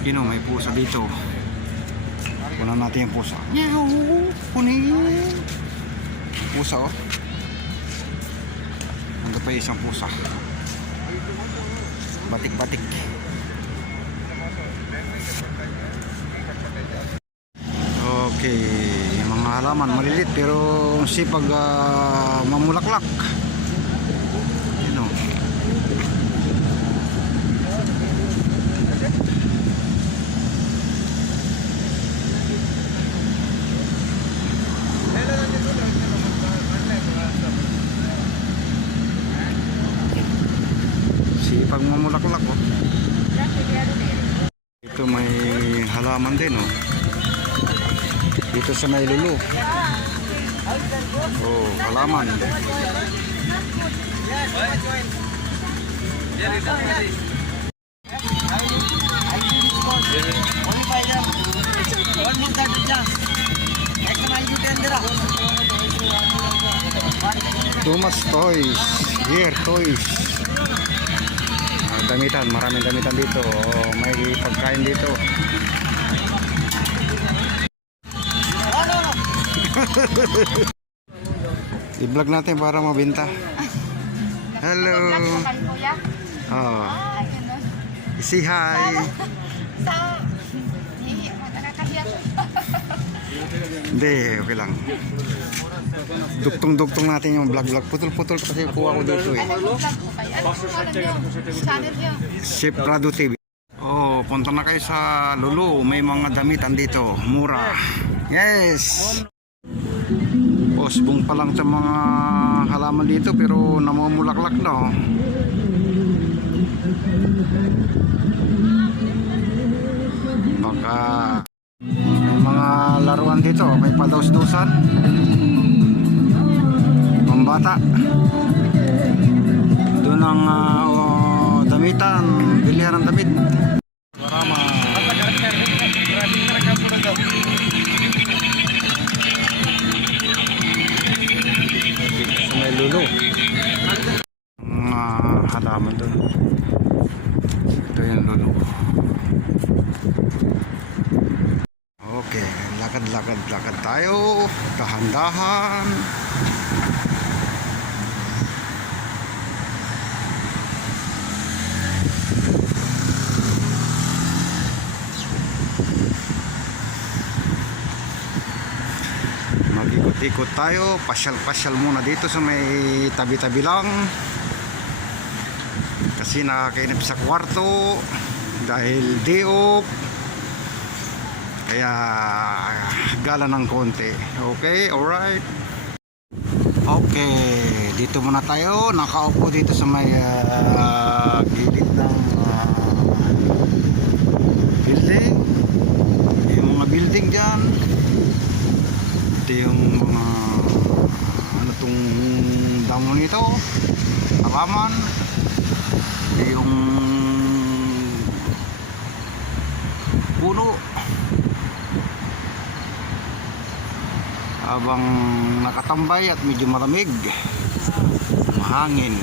May pusa dito. Kunan natin yung pusa. Meow! Kunin! Pusa oh. Ando pa isang pusa. Batik-batik. Okay, mga halaman malilit pero sipag mamulaklak. Sipag mamulaklak oh. Ito may halaman din oh. Dito sa may lulu. Oh, halaman. Too much toys. Here, toys. Damitan, maraming damitan dito. Oh, may pagkain dito. I-vlog natin para mabenta. Hello. Oh. Say hi. Hindi, okay lang. Duktong-duktong natin yung vlog-vlog. Putol-putol kasi kuha ko dito eh. Chef Rado TV. Oh, punta na kayo sa Lulu. May mga damitan dito. Mura. Yes. Posbong pa lang sa mga halaman dito pero namumulaklak na oh. Baka mga laruan dito. May pados-dosan. Pambata. Doon ang damitan. Bilihan ng damit. Marama. May lulu. Mga halaman doon. Ito yung lulu. Okay, lakad tayo. Dahan-dahan. Mag-ikot-ikot tayo, pasyal-pasyal muna dito sa may tabi-tabi lang kasi nakakainip sa kwarto dahil day off, kaya gala ng konti. Okay, alright. Okay, dito muna tayo, nakaupo dito sa may gilid ng building, yung mga building dyan. Ito yung mga ano tong damo nito, halaman. Ito yung puno habang nakatambay at medyo malamig, mahangin.